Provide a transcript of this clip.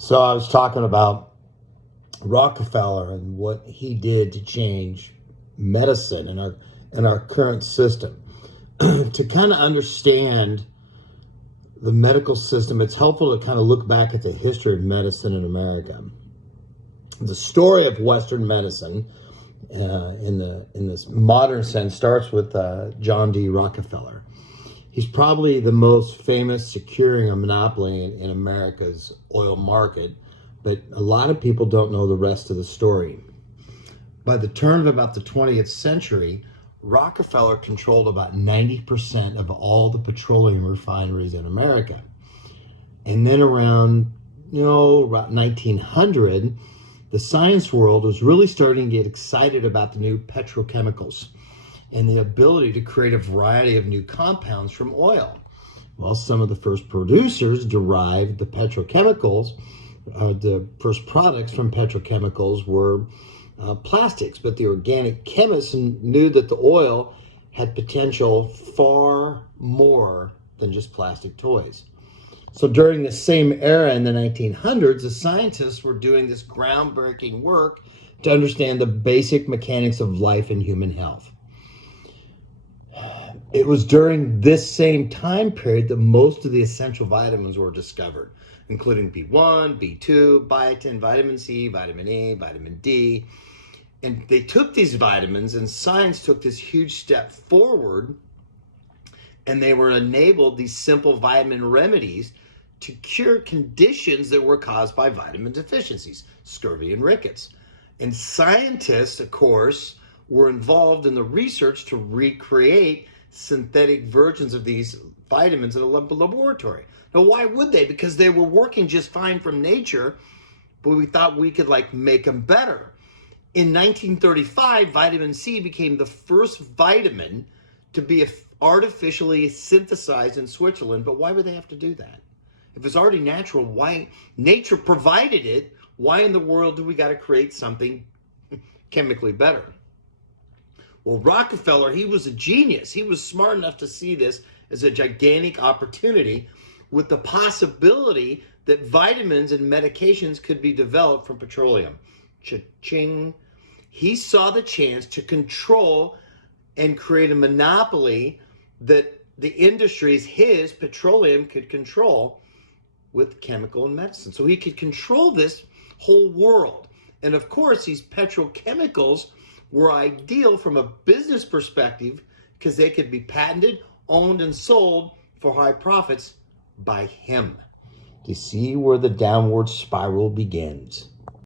So I was talking about Rockefeller and what he did to change medicine in our current system. To kind of understand the medical system, it's helpful to kind of look back at the history of medicine in America. The story of Western medicine, in this modern sense, starts with John D. Rockefeller. He's probably the most famous securing a monopoly in America's oil market, but a lot of people don't know the rest of the story. By the turn of about the 20th century, Rockefeller controlled about 90% of all the petroleum refineries in America. And then around, about 1900, the science world was really starting to get excited about the new petrochemicals and the ability to create a variety of new compounds from oil. Well, some of the first producers derived the petrochemicals, the first products from petrochemicals were plastics, but the organic chemists knew that the oil had potential far more than just plastic toys. So during the same era in the 1900s, the scientists were doing this groundbreaking work to understand the basic mechanics of life and human health. It was during this same time period that most of the essential vitamins were discovered, including B1, B2, biotin, vitamin C, vitamin E, vitamin D. And they took these vitamins, and science took this huge step forward, and they were enabled these simple vitamin remedies to cure conditions that were caused by vitamin deficiencies, scurvy and rickets. And scientists, of course, were involved in the research to recreate synthetic versions of these vitamins in a laboratory. Now, why would they? Because they were working just fine from nature, but we thought we could make them better. In 1935, vitamin C became the first vitamin to be artificially synthesized in Switzerland. But why would they have to do that? If it's already natural, why? Nature provided it. Why in the world do we got to create something chemically better? Well, Rockefeller, he was a genius. He was smart enough to see this as a gigantic opportunity with the possibility that vitamins and medications could be developed from petroleum. Cha-ching. He saw the chance to control and create a monopoly that the industries, his petroleum, could control with chemical and medicine. So he could control this whole world. And of course, these petrochemicals were ideal from a business perspective because they could be patented, owned, and sold for high profits by him. Do you see where the downward spiral begins?